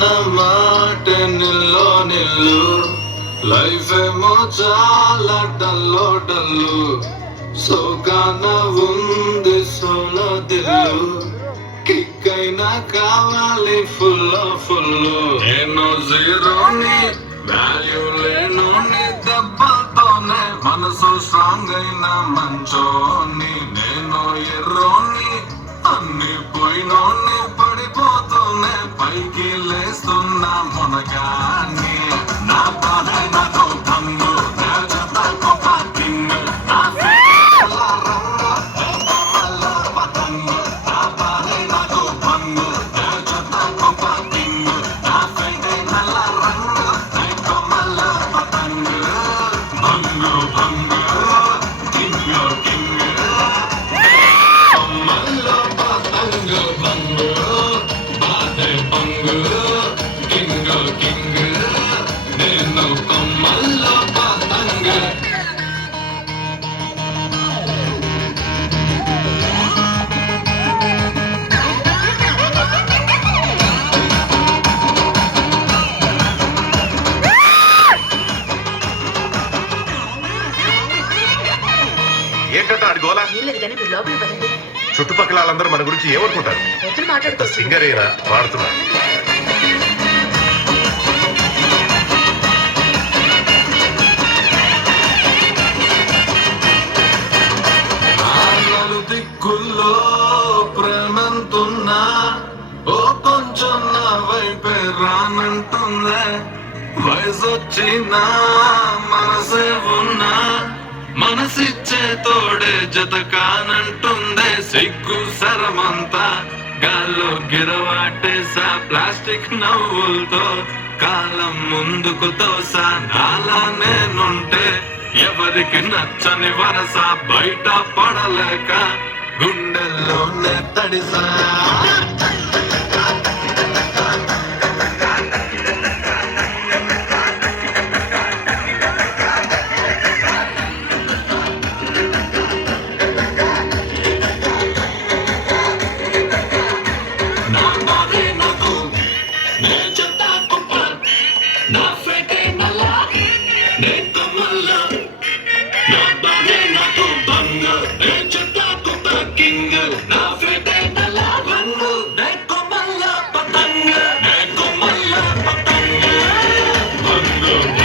అన్న మాట నిల్లో నిల్లు లైఫ్ ఏమో చాలా డల్లో డల్లు సోకాన ఉంది సోలో దిల్లు కిక్ అయినా కావాలి ఫుల్ ఫుల్ నేను జీరోని వాల్యూ లేనోని దెబ్బతోనే మనసు స్ట్రాంగ్ అయిన మంచోని నేను ఎర్రోని అన్ని పోయినోని పడిపోతూనే పైకి లేస్తున్నా మునగాన్ని నా బాధ నాతో భంగు నా జత పతంగ్ నా పతంగ్ నా బాధ నాతో భంగు నా జత పతంగ్ నా ఫైట్ నల్ల రంగు కమల పతంగ్ భంగు భంగు కింగ్ కింగ్ కమల పతంగ్ భంగు బాధే భంగు కింగ్ కింగ్ నేను కమల పతంగ్ ఏంటంటే ఆడి గోలా ఏం లేదు కానీ మీరు లోపలికి పదండి. చుట్టుపక్కల వాళ్ళందరూ మన గురించి ఏమనుకుంటారు? ఎదురు మాట్లాడుకోవచ్చు. సింగర్ అయినా వాడుతున్నా ఆరు దిక్కుల్లో ప్రేమంతున్నా ఓ కొంచెం నా వైపే రానంటుందే వయసొచ్చినా మనసే ఉన్నా మనసిచ్చే తోడే జత కానంటుందే సిగ్గు సరమంతా గాల్లో గిరవాటేసా ప్లాస్టిక్ నవ్వులతో కాలం ముందుకు తోసా నాలా నేనుంటే ఎవరికి నచ్చని వరస బయట పడలేక గుండెల్లోనే తడిసా నా బాధే నాకు నే చెత్త కుప్ప నా ఫేటే నల్ల నే కమల్ల నా బాధే నాకు బంగ నే చెత్త కుప్ప కింగ్ నా ఫేటే నల్ల రంగు నే కమల్ల పతంగ నే కమల్ల పతంగ బంగ